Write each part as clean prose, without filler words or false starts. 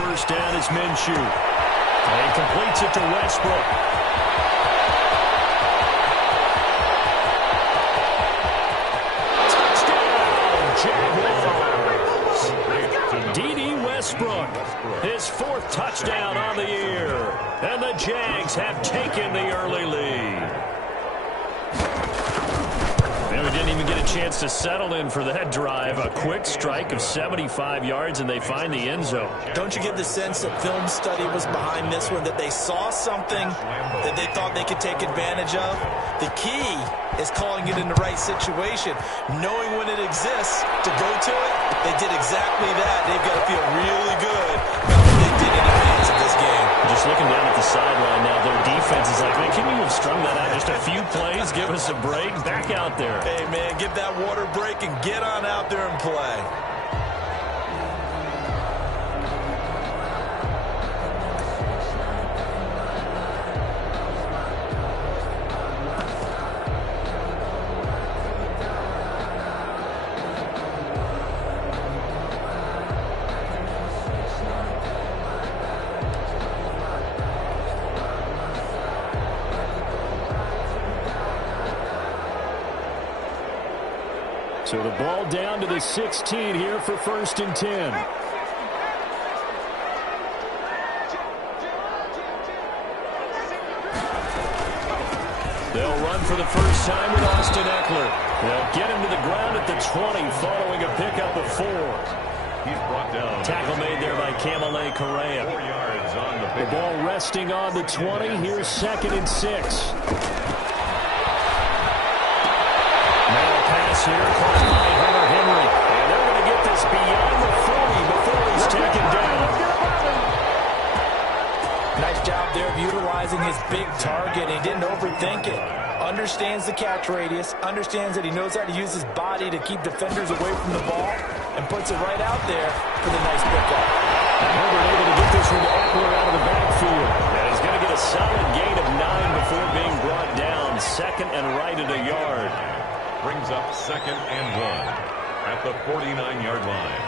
first down as Minshew. And he completes it to Westbrook. Touchdown, Jaguars. D.D. Westbrook, his 4th touchdown on the year. And the Jags have taken the early lead. We didn't even get a chance to settle in for that drive. A quick strike of 75 yards, and they find the end zone. Don't you get the sense that film study was behind this one, that they saw something that they thought they could take advantage of? The key is calling it in the right situation, knowing when it exists to go to it. They did exactly that. They've got to feel really good about what they did in advance of this game. Just looking down at the sideline now, their defense is like, man, can you have strung that out just a few plays? Give us a break. Back out there. Hey, man, give that water break and get on out there and play. So the ball down to the 16 here for 1st and 10. They'll run for the first time with Austin Eckler. They'll get him to the ground at the 20 following a pickup of 4. He's brought down. Tackle made there by Kamale Correa. 4 yards on the The ball resting on the 20. Here's 2nd and 6. Here, caught by Hunter Henry. And they're going to get this beyond the 40 before he's taken down. Nice job there of utilizing his big target. He didn't overthink it. Understands the catch radius. Understands that he knows how to use his body to keep defenders away from the ball. And puts it right out there for the nice pickup. Herbert able to get this one to Eckler out of the backfield. And he's going to get a solid gain of 9 before being brought down. 2nd and right at a yard. Brings up 2nd and 1 at the 49-yard line.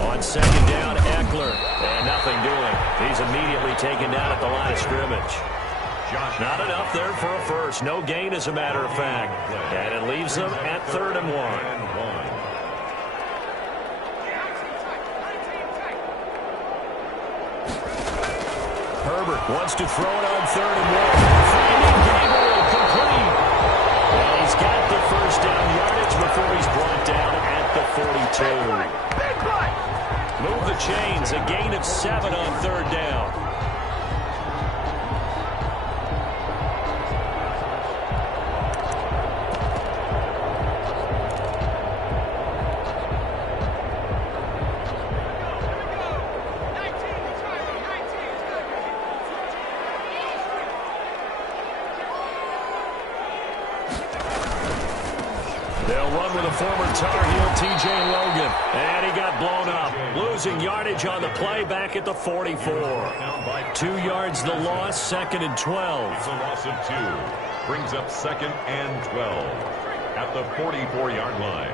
On 2nd down, Eckler. And nothing doing. He's immediately taken down at the line of scrimmage. Not enough there for a first. No gain, as a matter of fact. And it leaves them at 3rd and 1. Herbert wants to throw it on 3rd and 1. Finding Gabriel complete. And he's got the first down yardage before he's brought down at the 42. Move the chains. A gain of 7 on 3rd down. They'll run with a former Tar Heel, T.J. Logan. And he got blown up. Losing yardage on the play back at the 44. 2 yards the loss, 2nd and 12. It's a loss of 2. Brings up 2nd and 12 at the 44-yard line.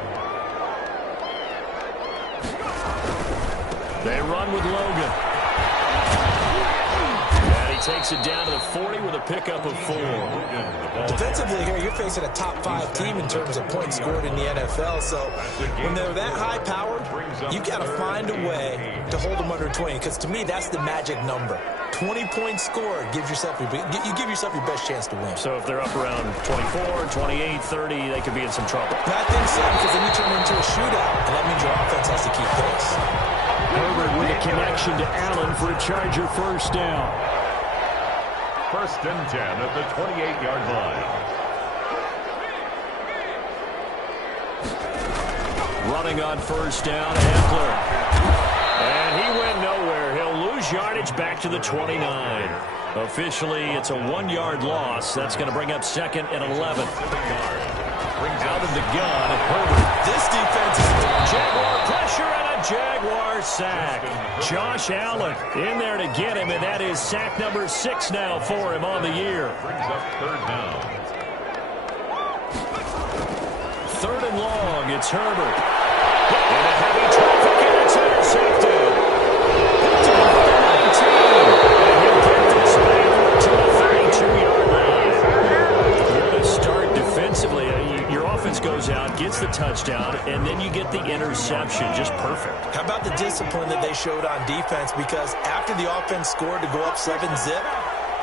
They run with Logan. And he takes it down to the 40 with a pickup of 4. Defensively here, you're facing a top 5 team in terms of points scored in the NFL. So when they're that high-powered, you got to find a way to hold them under 20. Because to me, that's the magic number. 20 points scored gives yourself you give yourself your best chance to win. So if they're up around 24, 28, 30, they could be in some trouble. I think so, because then you turn into a shootout, and that means your offense has to keep pace. Herbert with a connection to Allen for a Charger first down. 1st and 10 at the 28-yard line. Running on first down, Eckler. And he went nowhere. He'll lose yardage back to the 29. Officially, it's a 1-yard loss. That's going to bring up 2nd and 11. Out of the gun, Herbert. This defense is Jaguar pressure and a Jaguar sack. Josh Allen in there to get him, and that is sack number 6 now for him on the year. Brings up third down. Third and long, it's Herbert. In a heavy traffic, and it's intercepted. To the 19, and he'll get this back to the 32-yard line. What a start defensively. Your offense goes out, gets the touchdown, and then you get the interception. Just perfect. How about the discipline that they showed on defense? Because after the offense scored to go up 7-zip,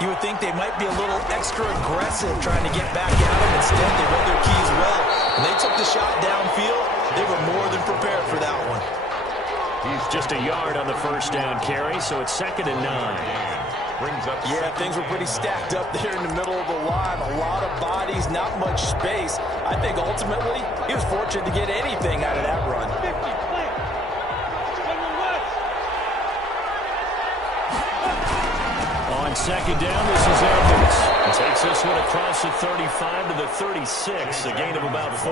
you would think they might be a little extra aggressive trying to get back at them. Instead, they read their keys well. When they took the shot downfield, they were more than prepared for that one. He's just a yard on the first down carry, so it's 2nd and 9. Brings up Things were pretty stacked up there in the middle of the line. A lot of bodies, not much space. I think ultimately he was fortunate to get anything out of that run. On 2nd down, this is Evans. Takes this one across the 35 to the 36, a gain of about 4.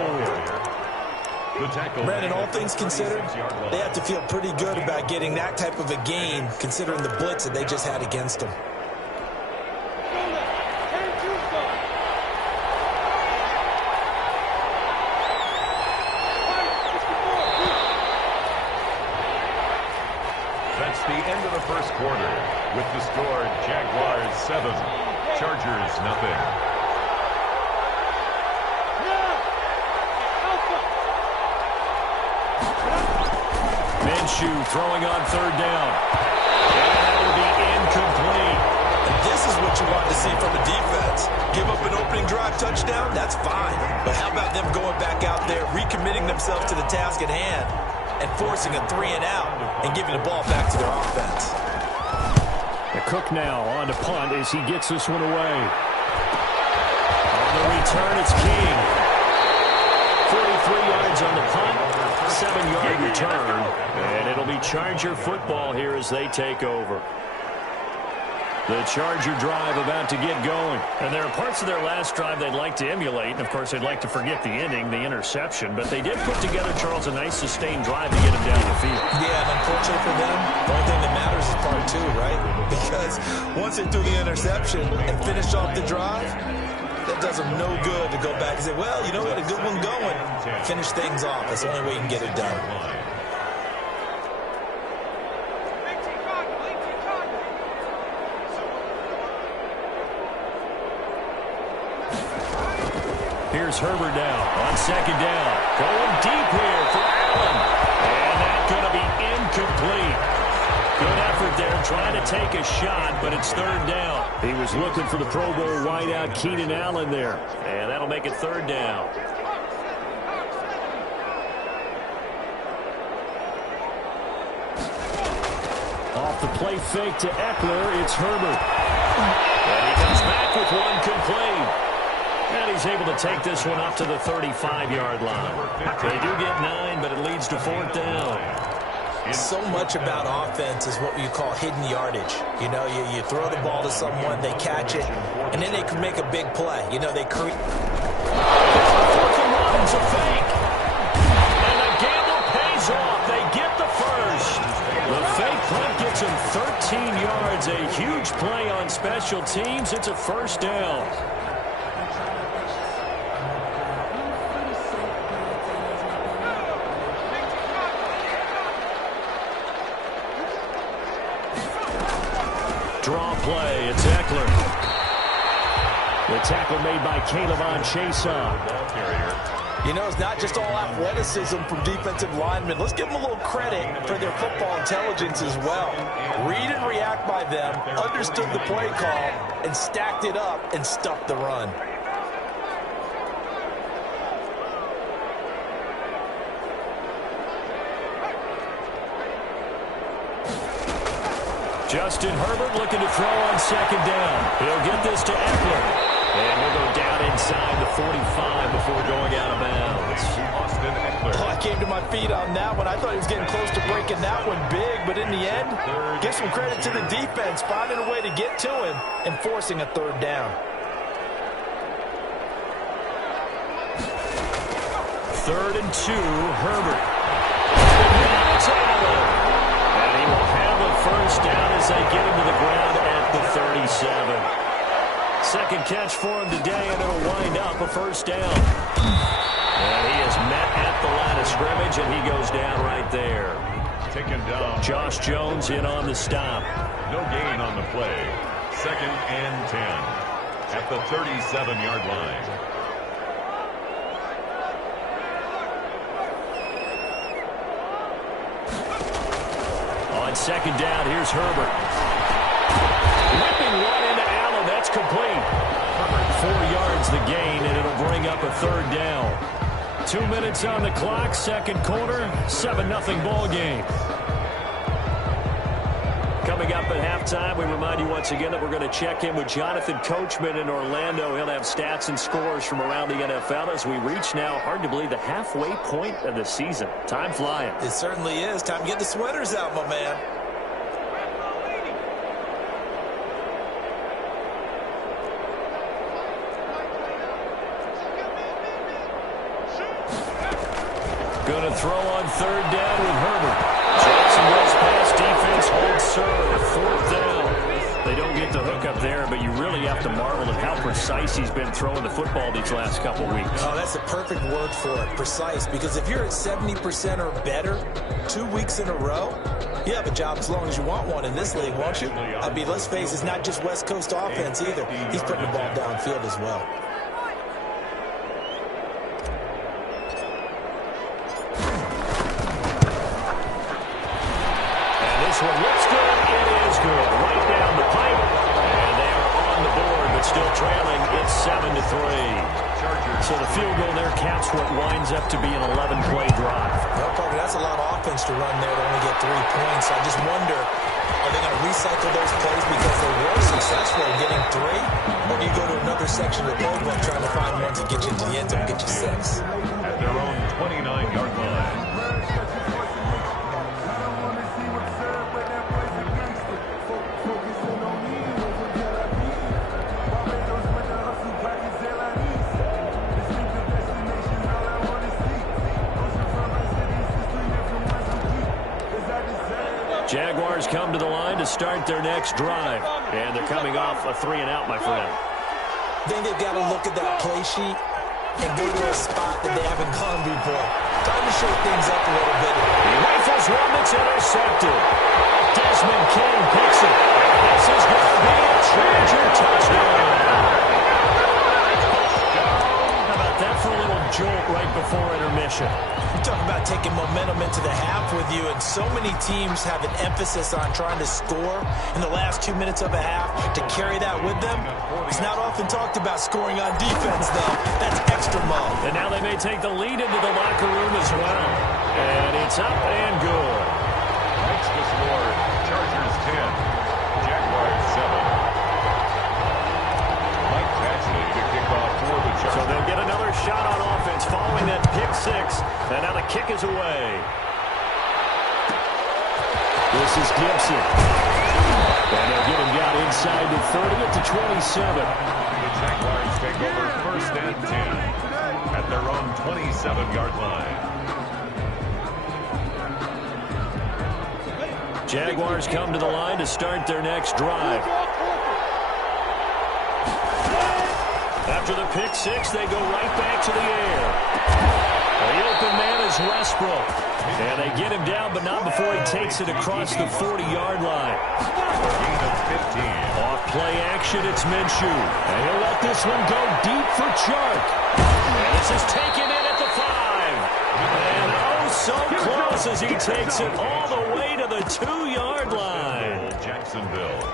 Brandon, all things considered, they have to feel pretty good about getting that type of a gain, considering the blitz that they just had against them. That's the end of the first quarter. With the score, Jaguars 7, Chargers nothing. Minshew throwing on 3rd down. And that'll be incomplete. And this is what you want to see from a defense. Give up an opening drive touchdown, that's fine. But how about them going back out there, recommitting themselves to the task at hand, and forcing a 3-and-out and giving the ball back to their offense. The Cook now on to punt as he gets this one away. On the return, it's King. 43 yards on the punt, 7-yard return, and it'll be Charger football here as they take over. The Charger drive about to get going. And there are parts of their last drive they'd like to emulate. And, of course, they'd like to forget the ending, the interception. But they did put together, Charles, a nice sustained drive to get him down the field. Yeah, and unfortunately for them, the only thing that matters is part 2, right? Because once they threw the interception and finished off the drive, that does them no good to go back and say, well, you know what, a good one going. Finish things off. That's the only way you can get it done. Here's Herbert now on 2nd down. Going deep here for Allen. And that's going to be incomplete. Good effort there trying to take a shot, but it's 3rd down. He was looking for the Pro Bowl wideout Keenan Allen there. And that'll make it 3rd down. Off the play fake to Eckler, it's Herbert. And he comes back with one complete. And he's able to take this one up to the 35-yard line. They do get 9, but it leads to 4th down. So much about offense is what you call hidden yardage. You know, you throw the ball to someone, they catch it, and then they can make a big play. You know, they create. It's a fake. And the gamble pays off. They get the first. The fake punt gets him 13 yards. A huge play on special teams. It's a 1st down. Draw play, it's Eckler. The tackle made by Caleb Chason. You know, it's not just all athleticism from defensive linemen. Let's give them a little credit for their football intelligence as well. Read and react by them, understood the play call, and stacked it up and stuffed the run. Justin Herbert looking to throw on 2nd down. He'll get this to Eckler. And he'll go down inside the 45 before going out of bounds. Oh, I came to my feet on that one. I thought he was getting close to breaking that one big, but in the end, give some credit to the defense, finding a way to get to him and forcing a 3rd down. 3rd and 2, Herbert. It's Allen. And he will have a first down as they get him to the ground at the 37. Second catch for him today, and it'll wind up a first down. And he is met at the line of scrimmage, and he goes down right there. Taken down. Josh Jones in on the stop. No gain on the play. Second and 10 at the 37-yard line. On second down, here's Herbert. Whipping one into Allen. That's complete. 4 yards the gain, and it'll bring up a third down. 2 minutes on the clock, second quarter, 7-0 ball game. Coming up at halftime, we remind you once again that we're going to check in with Jonathan Coachman in Orlando. He'll have stats and scores from around the NFL as we reach now, hard to believe, the halfway point of the season. Time flying. It certainly is. Time to get the sweaters out, my man. Going to throw on third down with Herbert. Jackson goes past defense, holds serve, fourth down. They don't get the hook up there, but you really have to marvel at how precise he's been throwing the football these last couple weeks. Oh, that's the perfect word for it, precise, because if you're at 70% or better 2 weeks in a row, you have a job as long as you want one in this league, won't you? I mean, let's face it, it's not just West Coast offense either. He's putting the ball downfield as well. This one looks good. It is good. Right down the pipe. And they are on the board, but still trailing. It's 7-3. So the field goal there caps what winds up to be an 11-play drive. Well, Parker, that's a lot of offense to run there to only get 3 points. I just wonder, are they going to recycle those plays because they were successful in getting 3? Or do you go to another section of the playbook trying to find one to get you into the end zone and get you 6? At their own 29-yard line. Jaguars come to the line to start their next drive. And they're coming off a 3-and-out, my friend. I think they've got to look at that play sheet and go to a spot that they haven't gone before. Time to shake things up a little bit. He rifles one that's intercepted. Desmond King picks it. This is going to be a Charger touchdown. How about that for a little jolt right before intermission? You talk about taking momentum into the half with you, and so many teams have an emphasis on trying to score in the last 2 minutes of a half to carry that with them. It's not often talked about scoring on defense, though. That's extra mode. And now they may take the lead into the locker room as well. And it's up and good. Makes the score Chargers 10, Jaguars 7. Mike Patchley to kick off for the Chargers. So they'll get another shot on offense following that pick 6. And now the kick is away. This is Gibson. And they'll get him down inside the 30 at the 27. The Jaguars take over first and 10 at their own 27-yard line. Jaguars come to the line to start their next drive. After the pick 6, they go right back to the air. The open man is Westbrook. And they get him down, but not before he takes it across the 40-yard line. Gain of 15. Off play action, it's Minshew. And he'll let this one go deep for Chark. And this is taken in at the 5. And oh, so close as he takes it all the way to the 2-yard line. Jacksonville.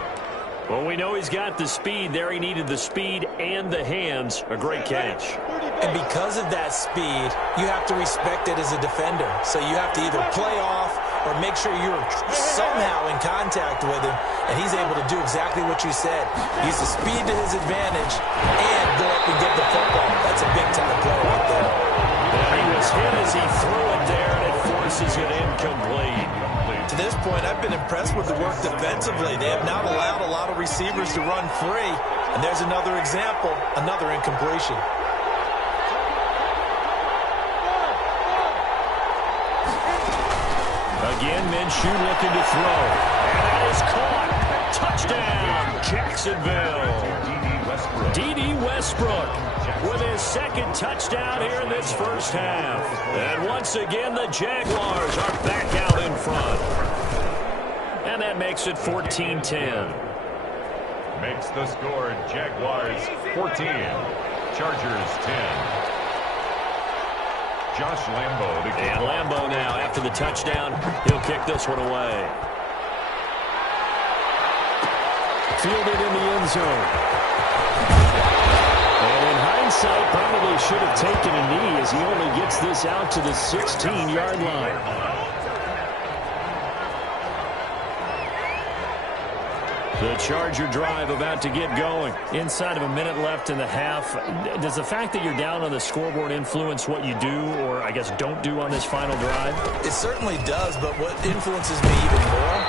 Well, we know he's got the speed. There he needed the speed and the hands. A great catch. And because of that speed, you have to respect it as a defender. So you have to either play off or make sure you're somehow in contact with him, and he's able to do exactly what you said. Use the speed to his advantage and go up and get the football. That's a big-time play right there. And he was hit as he threw it there, and it forces it incomplete. To this point, I've been impressed with the work defensively. They have not allowed a lot of receivers to run free, and there's another example, another incompletion. again. Minshew looking to throw. And that is caught. Touchdown, Jacksonville. D.D. Westbrook with his second touchdown here in this first half. And once again, the Jaguars are back out in front. And that makes it 14-10. Makes the score Jaguars 14, Chargers 10. Josh Lambo. And Lambo now, after the touchdown, he'll kick this one away. Fielded in the end zone. And in hindsight, probably should have taken a knee as he only gets this out to the 16-yard line. The Charger drive about to get going. Inside of a minute left in the half. Does the fact that you're down on the scoreboard influence what you do, or I guess don't do on this final drive? It certainly does, but what influences me even more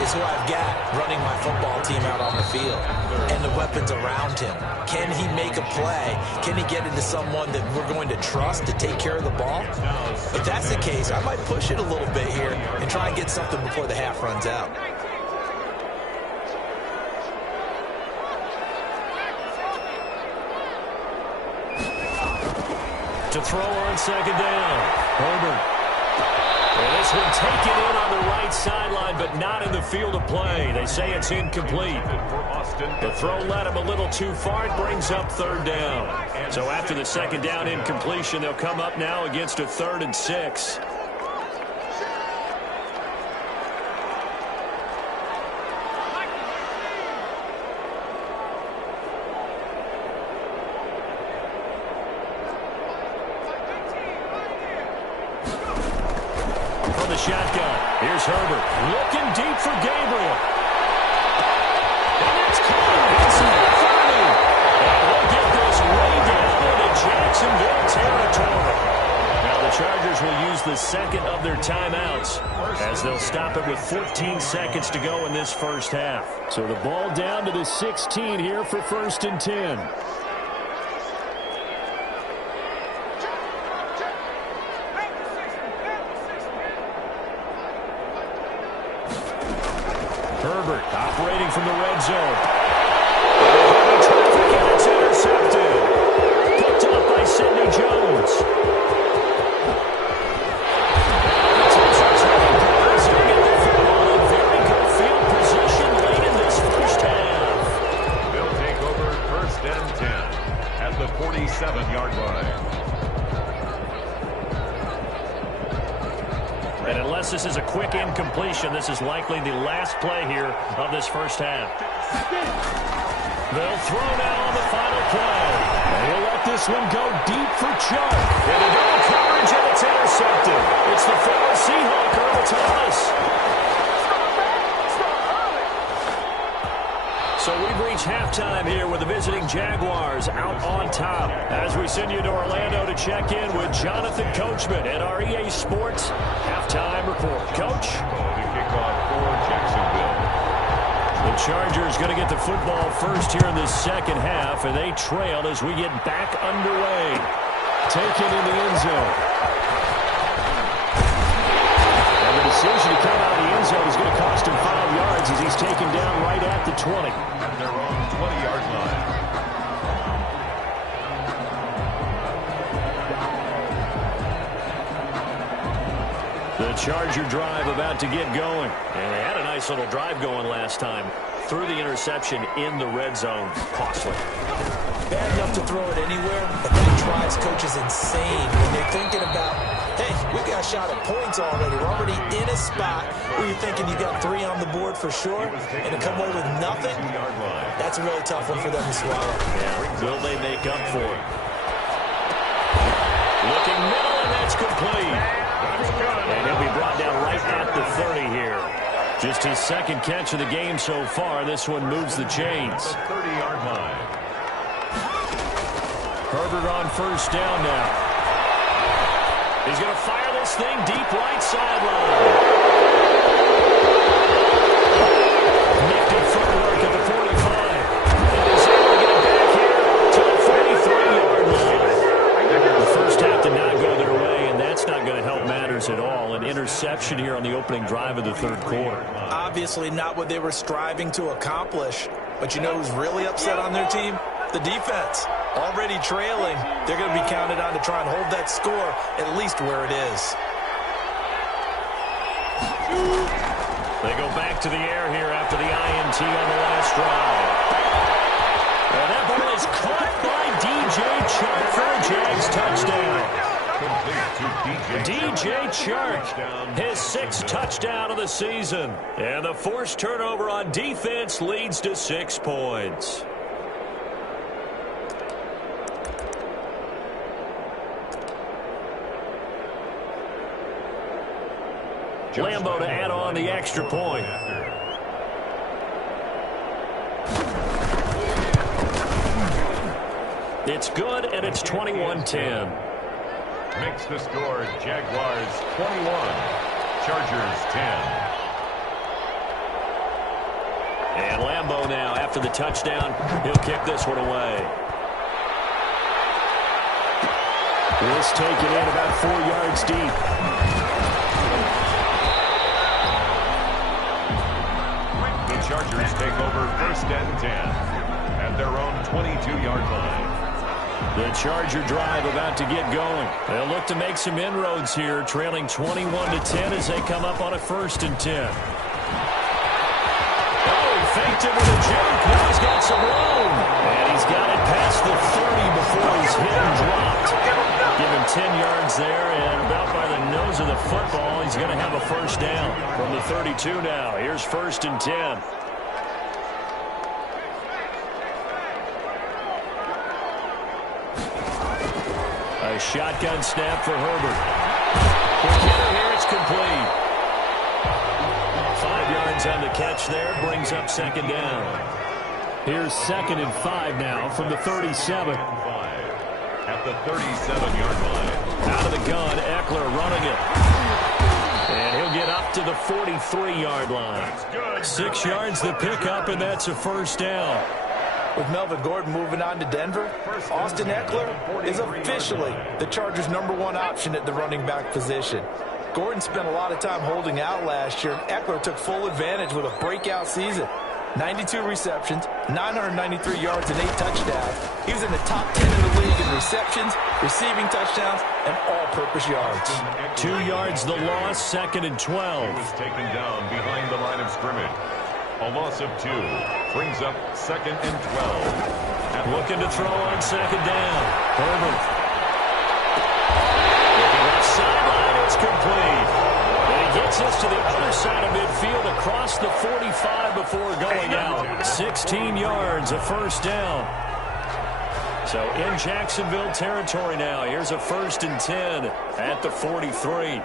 is who I've got running my football team out on the field and the weapons around him. Can he make a play? Can he get into someone that we're going to trust to take care of the ball? If that's the case, I might push it a little bit here and try and get something before the half runs out. To throw on second down. Herbert. And this one taken in on the right sideline, but not in the field of play. They say it's incomplete. The throw led him a little too far. It brings up third down. So after the second down incompletion, they'll come up now against a 3rd and 6. Shotgun. Here's Herbert. Looking deep for Gabriel. And it's caught. It's not 30. And we'll get this way down into Jacksonville territory. Now the Chargers will use the second of their timeouts as they'll stop it with 14 seconds to go in this first half. So the ball down to the 16 here for 1st and 10. Herbert operating from the red zone. Traffic, and it's intercepted. Picked up by Sidney Jones. Very good field position late in this first half. They'll take over 1st and 10 at the 47-yard line. And unless this is a quick incompletion, this is likely the last play here of this first half. They'll throw now on the final play. They'll let this one go deep for Chuck. And a double coverage, and it's intercepted. It's the former Seahawk, Earl Thomas. So we've reached halftime here with the visiting Jaguars out on top. As we send you to Orlando to check in with Jonathan Coachman at our EA Sports Halftime Report. Coach? To kick off for Jacksonville. The Chargers going to get the football first here in the second half, and they trail as we get back underway. Taken in the end zone. And the decision to come out of the end zone is going to cost him 5 yards as he's taken down right at the 20. At their own 20-yard line. The Charger drive about to get going. And they had a nice little drive going last time. Threw the interception in the red zone. Costly. Bad enough to throw it anywhere, but that drives coaches insane when they're thinking about, hey, we got a shot at points already. We're already in a spot where you're thinking you got 3 on the board for sure, and to come away with nothing, that's a really tough one for them to swallow. Yeah, will they make up for it? Looking middle, and that's complete. And he'll be brought down right at the 30 here. Just his second catch of the game so far. This one moves the chains. The 30-yard line. Herbert on first down now. He's going to fire this thing deep right sideline. Nifty footwork at the 45. And he's able to get back here to the 33-yard line. The first half did not go their way, and that's not going to help matters matters at all. An interception here on the opening drive of the third quarter. Obviously not what they were striving to accomplish. But you know who's really upset on their team? The defense. Already trailing, they're going to be counted on to try and hold that score at least where it is. They go back to the air here after the INT on the last drive. And that ball is caught by DJ Chark for a Jags touchdown. DJ Chark, his 6th touchdown of the season. And the forced turnover on defense leads to 6 points. Lambo to add on the extra point. It's good, and it's 21-10. Makes the score Jaguars 21, Chargers 10. And Lambo now, after the touchdown, he'll kick this one away. This taken in about 4 yards deep. Chargers take over 1st and 10 at their own 22-yard line. The Charger drive about to get going. They'll look to make some inroads here, trailing 21-10 as they come up on a 1st and 10. Oh, he faked it with a juke. Now he's got some room. And he's got it past the 30 before he's hit and dropped. Give him 10 yards there, and about by the nose of the football, he's going to have a 1st down from the 32 now. Here's 1st and 10. A shotgun snap for Herbert. Here it's complete. 5 yards on the catch there, brings up 2nd down. Here's 2nd and 5 now from the 37. At the 37-yard line. Out of the gun, Eckler running it. And he'll get up to the 43-yard line. 6 yards the pickup, and that's a 1st down. With Melvin Gordon moving on to Denver, Austin Eckler is officially the Chargers' #1 option at the running back position. Gordon spent a lot of time holding out last year. Eckler took full advantage with a breakout season. 92 receptions, 993 yards, and 8 touchdowns. He was in the top 10 in the league in receptions, receiving touchdowns, and all-purpose yards. 2 yards the loss, 2nd and 12. He was taken down behind the line of scrimmage. A loss of 2 brings up 2nd and 12. Looking to throw on 2nd down. Herbert. Looking left sideline, it's complete. And he gets us to the other side of midfield across the 45 before going out. 16 yards, a 1st down. So in Jacksonville territory now. Here's a 1st and 10 at the 43.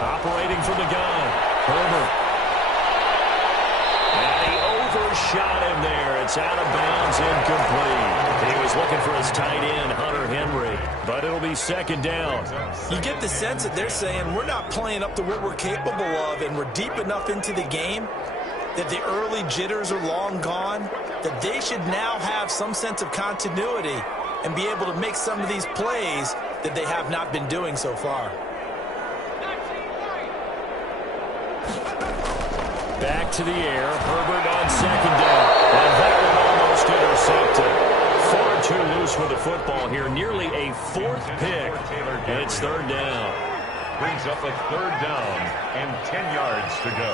Operating from the gun, Herbert. And he overshot him there. It's out of bounds, incomplete. He was looking for his tight end, Hunter Henry, but it'll be 2nd down. You get the sense that they're saying we're not playing up to what we're capable of, and we're deep enough into the game that the early jitters are long gone, that they should now have some sense of continuity and be able to make some of these plays that they have not been doing so far. Back to the air. Herbert on 2nd down. And that one almost intercepted. Far too loose with the football here. Nearly a 4th pick. And it's 3rd down. Brings up a 3rd down and 10 yards to go.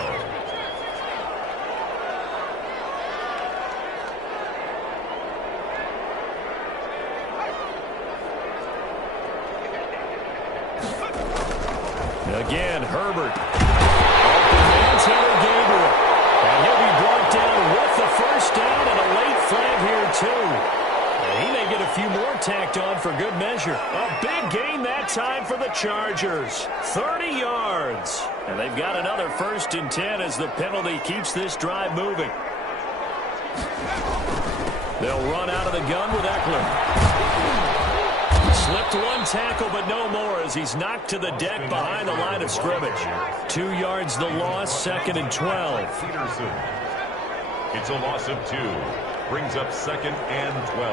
Again, Herbert. Gabriel. And he'll be brought down with the 1st down and a late flag here, too. And he may get a few more tacked on for good measure. A big gain that time for the Chargers. 30 yards. And they've got another 1st and 10 as the penalty keeps this drive moving. They'll run out of the gun with Eckler. Slipped one tackle, but no more as he's knocked to the deck behind the line of scrimmage. 2 yards the loss, 2nd and 12. Peterson. It's a loss of 2. Brings up 2nd and 12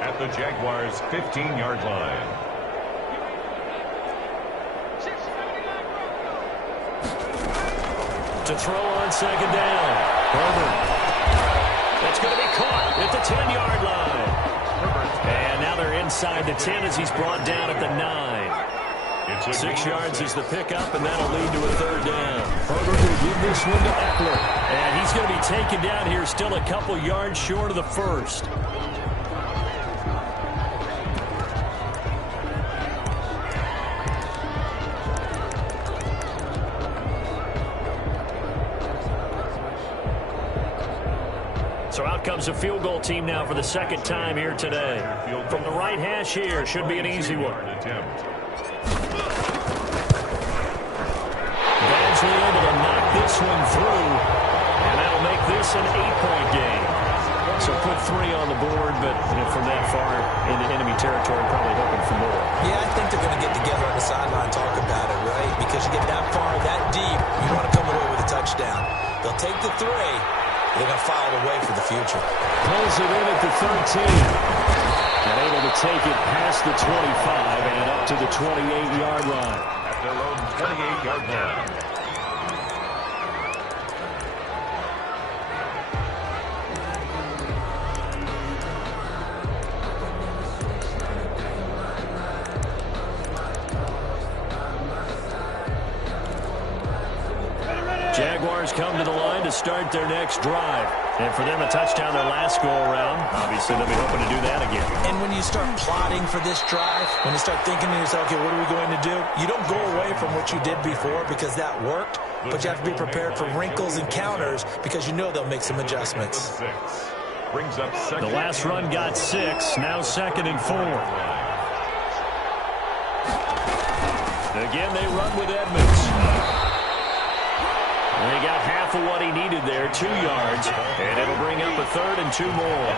at the Jaguars' 15-yard line. To throw on 2nd down. Herbert. That's going to be caught at the 10-yard line. And now they're inside the 10 as he's brought down at the 9. 6 yards is the pickup, and that'll lead to a 3rd down. Herbert will give this one to Eckler. And he's going to be taken down here still a couple yards short of the 1st. So out comes a field goal team now for the 2nd time here today. From the right hash here, should be an easy one. Badgley able to knock this one through, and that'll make this an 8-point game. So put 3 on the board, but from that far into enemy territory, probably hoping for more. Yeah, I think they're going to get together on the sideline and talk about it, right? Because you get that far, that deep, you want to come away with a touchdown. They'll take the 3. They're going to file it away for the future. Pulls it in at the 13. And able to take it past the 25 and up to the 28-yard line. At their own 28-yard line. Jaguars come to the line to start their next drive. And for them, a touchdown their last go-around. Obviously, they'll be hoping to do that again. And when you start plotting for this drive, when you start thinking to yourself, okay, what are we going to do? You don't go away from what you did before because that worked, but you have to be prepared for wrinkles and counters because you know they'll make some adjustments. Brings up the last run got 6, now 2nd and 4. Again, they run with Edmonds. And he got half of what he needed there, 2 yards, and it'll bring up a 3rd and 2 more.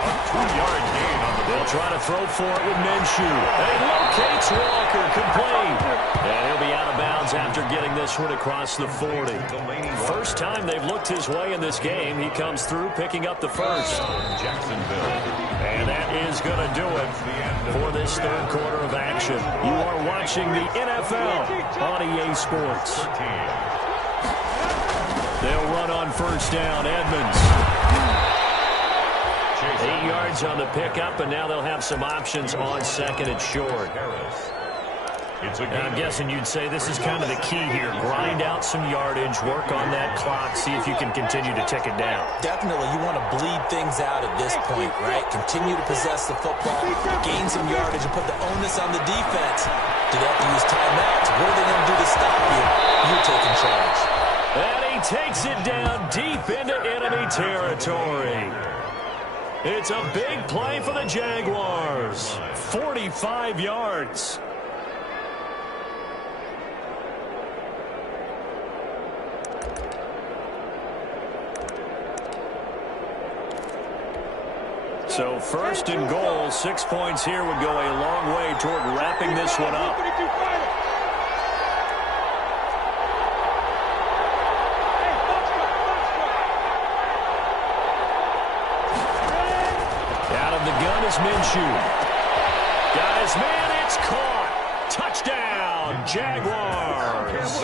A 2-yard gain on the They'll try to throw for it with Minshew. And he locates Walker, complete. And he'll be out of bounds after getting this one across the 40. First time they've looked his way in this game. He comes through picking up the 1st. Jacksonville. And that is going to do it for this 3rd quarter of action. You are watching the NFL on EA Sports. They'll run on 1st down. Edmonds. 8 yards on the pickup, and now they'll have some options on 2nd and short. I'm guessing you'd say this is kind of the key here. Grind out some yardage, work on that clock, see if you can continue to tick it down. Definitely, you want to bleed things out at this point, right? Continue to possess the football, gain some yardage, and put the onus on the defense. Do they have to use timeouts? What are they going to do to stop you? You're taking charge. And he takes it down deep into enemy territory. It's a big play for the Jaguars. 45 yards. So 1st and goal, 6 points here would go a long way toward wrapping this one up. Out of the gun is Minshew. Got his man, it's caught. Touchdown, Jaguars.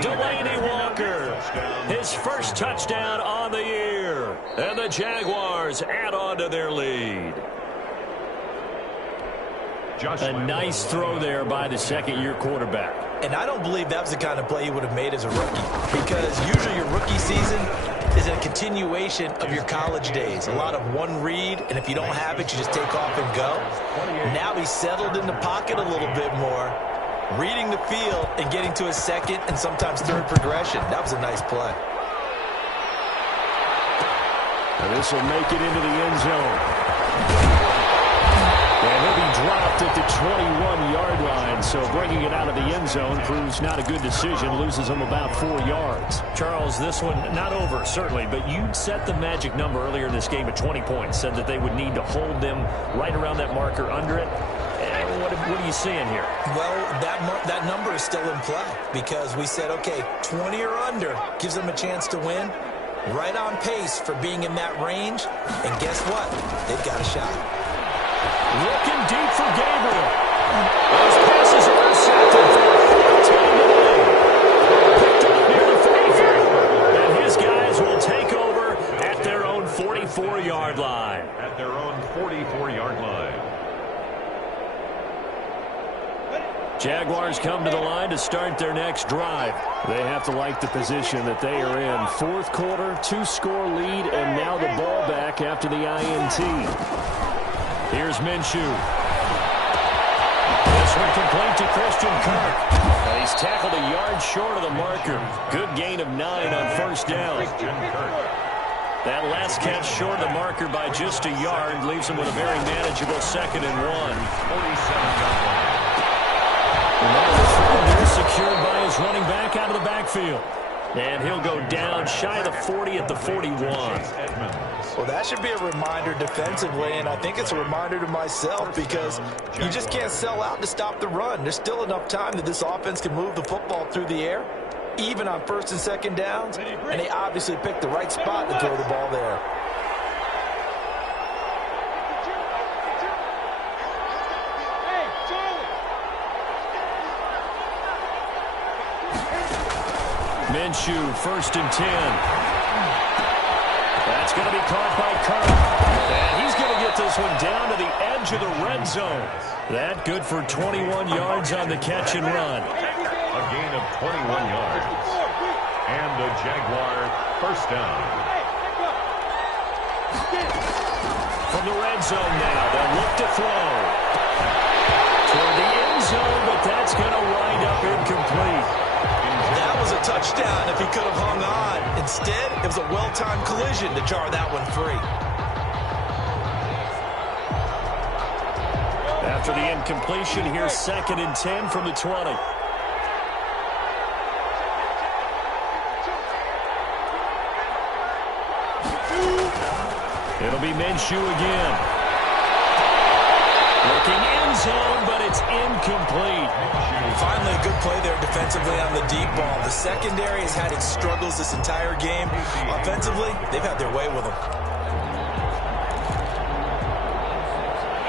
Delaney Walker, his first touchdown on the year. And the Jaguars add on to their lead. A nice throw there by the 2nd-year quarterback. And I don't believe that was the kind of play he would have made as a rookie. Because usually your rookie season is a continuation of your college days. A lot of one read, and if you don't have it, you just take off and go. Now he's settled in the pocket a little bit more, reading the field and getting to his 2nd and sometimes 3rd progression. That was a nice play. And this will make it into the end zone. And he'll be dropped at the 21-yard line, so bringing it out of the end zone proves not a good decision, loses him about 4 yards. Charles, this one not over, certainly, but you set the magic number earlier in this game at 20 points, said that they would need to hold them right around that marker under it. What are you seeing here? Well, that number is still in play because we said, okay, 20 or under gives them a chance to win. Right on pace for being in that range. And guess what? They've got a shot. Looking deep for Gabriel. Those passes are intercepted for a 14-9. Picked up near the 43. And his guys will take over at their own 44-yard line. At their own 44-yard line. Jaguars come to the line to start their next drive. They have to like the position that they are in. Fourth quarter, 2-score lead, and now the ball back after the INT. Here's Minshew. This one complete to Christian Kirk. And he's tackled a yard short of the marker. Good gain of 9 on first down. That last catch short of the marker by just a yard leaves him with a very manageable 2nd and 1. 47-yard line. They're secured by his running back out of the backfield. And he'll go down shy of the 40 at the 41. Well, that should be a reminder defensively, and I think it's a reminder to myself because you just can't sell out to stop the run. There's still enough time that this offense can move the football through the air, even on 1st and 2nd downs, and they obviously picked the right spot to throw the ball there. Minshew, 1st and 10. That's going to be caught by Kirk. And he's going to get this one down to the edge of the red zone. That good for 21 yards on the catch and run. A gain of 21 yards. And the Jaguar first down. From the red zone now, they'll look to throw. Toward the end zone, but that's going to wind up incomplete. That was a touchdown if he could have hung on. Instead, it was a well-timed collision to jar that one free. After the incompletion, here's 2nd and 10 from the 20. It'll be Minshew again. Looking end zone, but it's incomplete. Finally, a good play there defensively on the deep ball. The secondary has had its struggles this entire game. Offensively, they've had their way with them.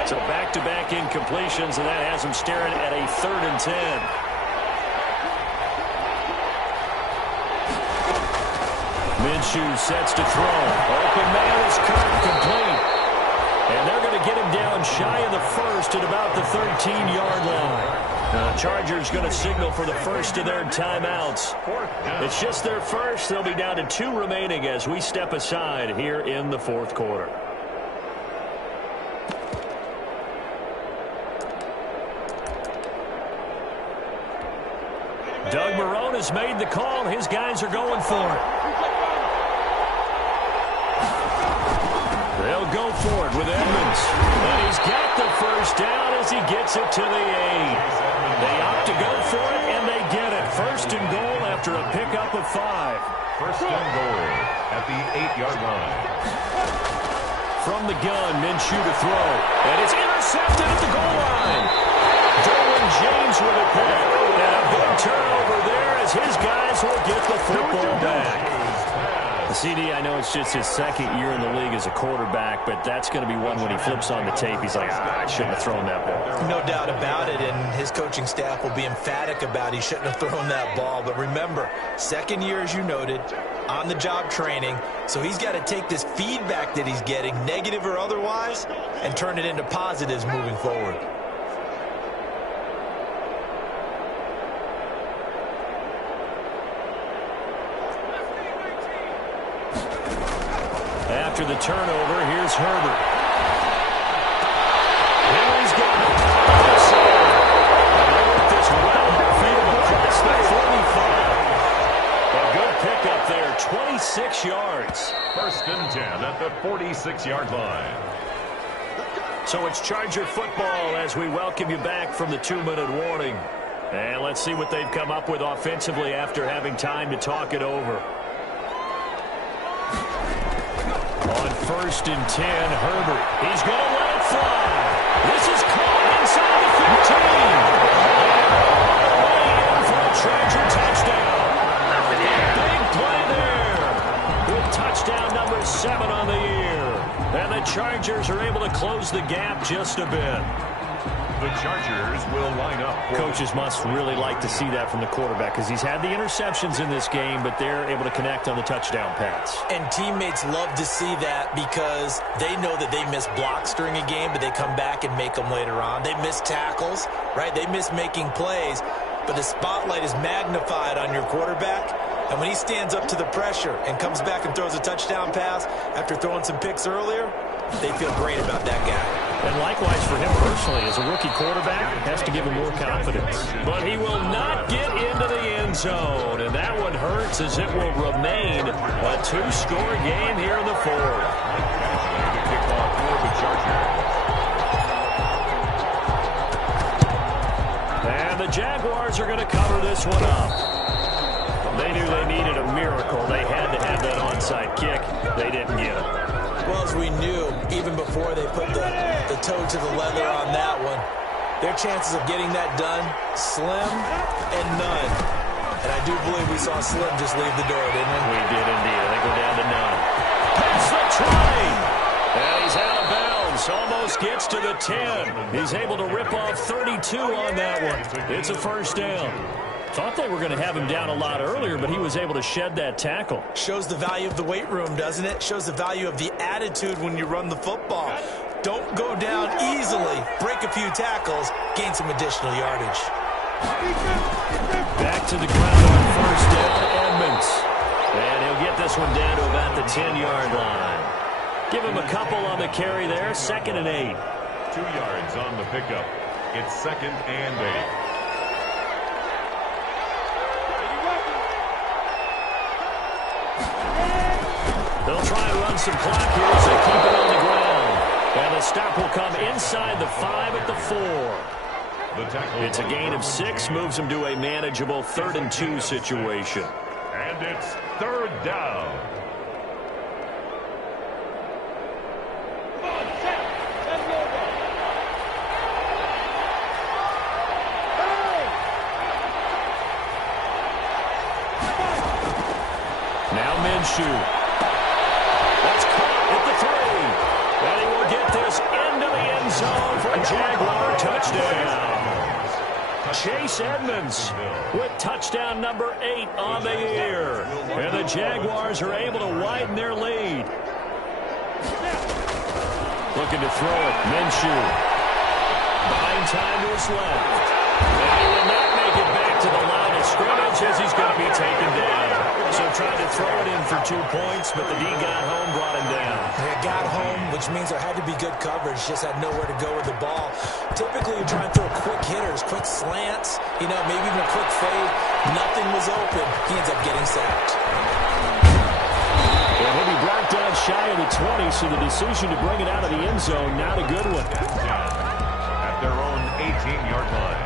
So back-to-back incompletions, and that has them staring at a 3rd and 10. Minshew sets to throw. Open man is Kirk, complete. And they're going to get him down shy of the 1st at about the 13-yard line. The Chargers going to signal for the first of their timeouts. It's just their first. They'll be down to 2 remaining as we step aside here in the 4th quarter. Doug Marrone has made the call. His guys are going for it. They'll go for it with Edmonds. And he's got the first down as he gets it to the 8. They opt to go for it, and they get it. 1st and goal after a pickup of 5. 1st and goal at the 8-yard line. From the gun, Minshew to throw. And it's intercepted at the goal line. Derwin James with a pick. And a big turnover there as his guys will get the football back. CD, I know it's just his 2nd year in the league as a quarterback, but that's going to be one when he flips on the tape. He's like, I shouldn't have thrown that ball. No doubt about it, and his coaching staff will be emphatic about he shouldn't have thrown that ball. But remember, 2nd year, as you noted, on-the-job training, so he's got to take this feedback that he's getting, negative or otherwise, and turn it into positives moving forward. After the turnover, here's Herbert. Henry's got it. This well field across the 45. A good pickup there, 26 yards. 1st and 10 at the 46-yard line. So it's Charger football as we welcome you back from the 2-minute warning. And let's see what they've come up with offensively after having time to talk it over. On 1st and 10, Herbert. He's going to let it fly. This is caught inside the 15. All the way in for a Charger touchdown. Big play there. With touchdown number 7 on the year. And the Chargers are able to close the gap just a bit. The Chargers will line up. Coaches must really like to see that from the quarterback because he's had the interceptions in this game, but they're able to connect on the touchdown pass. And teammates love to see that because they know that they miss blocks during a game, but they come back and make them later on. They miss tackles, right? They miss making plays, but the spotlight is magnified on your quarterback. And when he stands up to the pressure and comes back and throws a touchdown pass after throwing some picks earlier, they feel great about that guy. And likewise for him personally, as a rookie quarterback, it has to give him more confidence. But he will not get into the end zone, and that one hurts as it will remain a 2-score game here in the 4th. The kickoff for the Chargers. And the Jaguars are going to cover this one up. They knew they needed a miracle. They had to have that onside kick. They didn't get it. Well, as we knew, even before they put the toe to the leather on that one, their chances of getting that done, slim and none. And I do believe we saw Slim just leave the door, didn't we? We did indeed. I think we're down to none. Pass the try. And he's out of bounds. Almost gets to the 10. He's able to rip off 32 on that one. It's a 1st down. Thought they were going to have him down a lot earlier, but he was able to shed that tackle. Shows the value of the weight room, doesn't it? Shows the value of the attitude when you run the football. Don't go down easily. Break a few tackles. Gain some additional yardage. Back to the ground on 1st down, Edmonds. And he'll get this one down to about the 10-yard line. Give him a couple on the carry there. 2nd and 8. 2 yards on the pickup. It's 2nd and 8. They'll try and run some clock here as they keep it on the ground. And the stop will come inside the 5 at the 4. It's a gain of 6, moves them to a manageable 3rd and 2 situation. And it's 3rd down. Now Minshew. That's caught at the 3. And he will get this into the end zone for a Jaguar touchdown. Chase Edmonds with touchdown number 8 on the year. And the Jaguars are able to widen their lead. Looking to throw it. Minshew. Buying time to his left. And he will not make it back to the line of scrimmage as he's going to be taken down. So tried to throw it in for 2 points, but the D got home, brought him down. They got home, which means there had to be good coverage. Just had nowhere to go with the ball. Typically, you try and throw quick hitters, quick slants, maybe even a quick fade. Nothing was open. He ends up getting sacked. Well, he'll be brought down shy of the 20, so the decision to bring it out of the end zone, not a good one. At their own 18-yard line.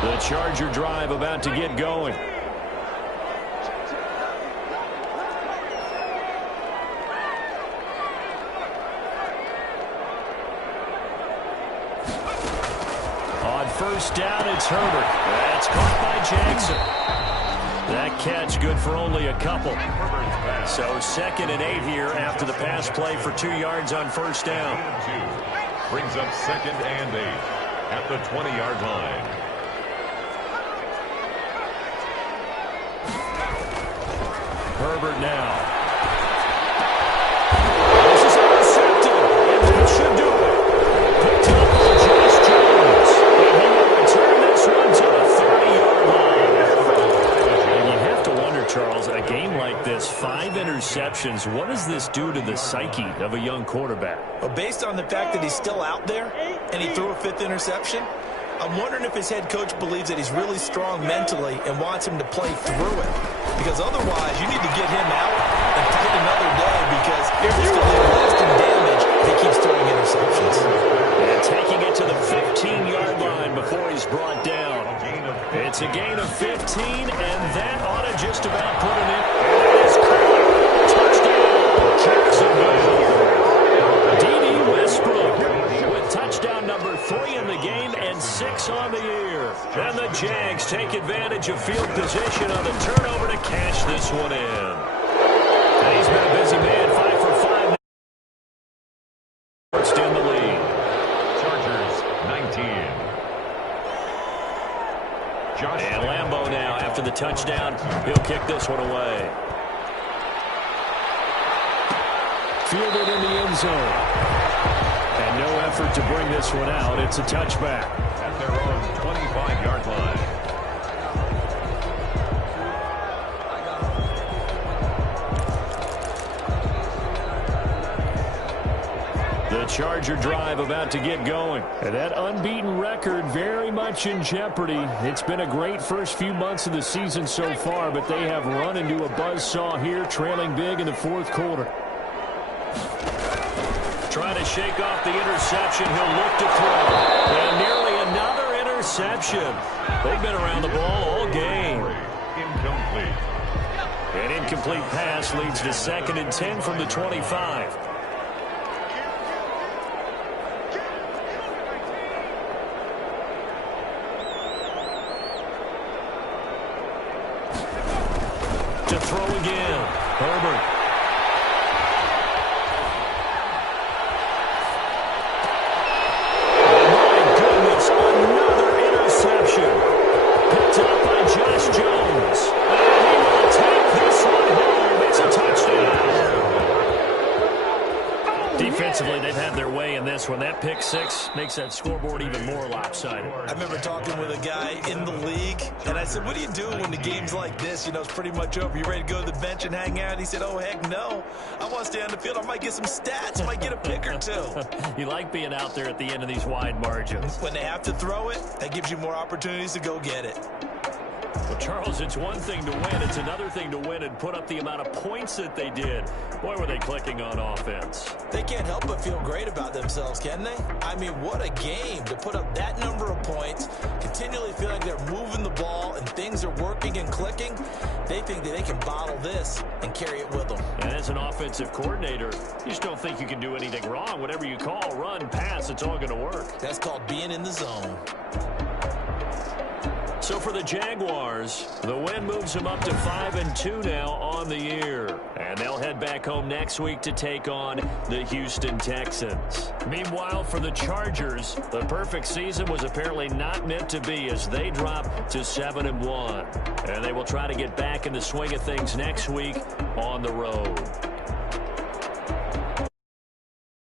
The Charger drive about to get going. On 1st down, it's Herbert. That's caught by Jackson. That catch good for only a couple. So 2nd and 8 here after the pass play for 2 yards on 1st down. Brings up 2nd and 8 at the 20-yard line. Herbert now. This is intercepted, and that should do it. Picked up by Josh Jones, and he will return this one to the 30-yard line. And you have to wonder, Charles, a game like this, 5 interceptions, what does this do to the psyche of a young quarterback? Well, based on the fact that he's still out there and he threw a 5th interception, I'm wondering if his head coach believes that he's really strong mentally and wants him to play through it. Because otherwise, you need to get him out and fight another day because he's going to leave lasting damage if he keeps throwing interceptions. And taking it to the 15-yard line before he's brought down. It's a gain of 15, and that ought to just about put it in. It is caught. Touchdown, Jacksonville. D.D. Westbrook with touchdown number 3 in the game and 6 on the year. And the Jags take advantage of field position on the turnover to cash this one in. And he's been a busy man, 5 for 5. First in the lead. Chargers, 19. And Lambeau now, after the touchdown, he'll kick this one away. Fielded in the end zone. And no effort to bring this one out. It's a touchback. At their own 25-yard line. The Charger drive about to get going. And that unbeaten record very much in jeopardy. It's been a great first few months of the season so far, but they have run into a buzzsaw here, trailing big in the fourth quarter. Trying to shake off the interception. He'll look to throw. And nearly another interception. They've been around the ball all game. Incomplete. An incomplete pass leads to 2nd and 10 from the 25. To throw again. Herbert. My goodness, another interception. Picked up by Josh Jones. And he will take this one home. It's a touchdown. Defensively, they've had their way in this one. That pick six makes that scoreboard even more lopsided. I remember talking with a guy in the league, and I said, what do you do when the game's like this? You know, it's pretty much over. You ready to go to the bench and hang out? He said, oh, heck no. I want to stay on the field. I might get some stats. I might get a pick or two. You like being out there at the end of these wide margins. When they have to throw it, that gives you more opportunities to go get it. Well, Charles, it's one thing to win. It's another thing to win and put up the amount of points that they did. Boy, were they clicking on offense. They can't help but feel great about themselves, can they? I mean, what a game to put up that number of points, continually feel like they're moving the ball and things are working and clicking. They think that they can bottle this and carry it with them. And as an offensive coordinator, you just don't think you can do anything wrong. Whatever you call, run, pass, it's all going to work. That's called being in the zone. So for the Jaguars, the win moves them up to 5-2 now on the year. And they'll head back home next week to take on the Houston Texans. Meanwhile, for the Chargers, the perfect season was apparently not meant to be as they drop to 7-1. And they will try to get back in the swing of things next week on the road.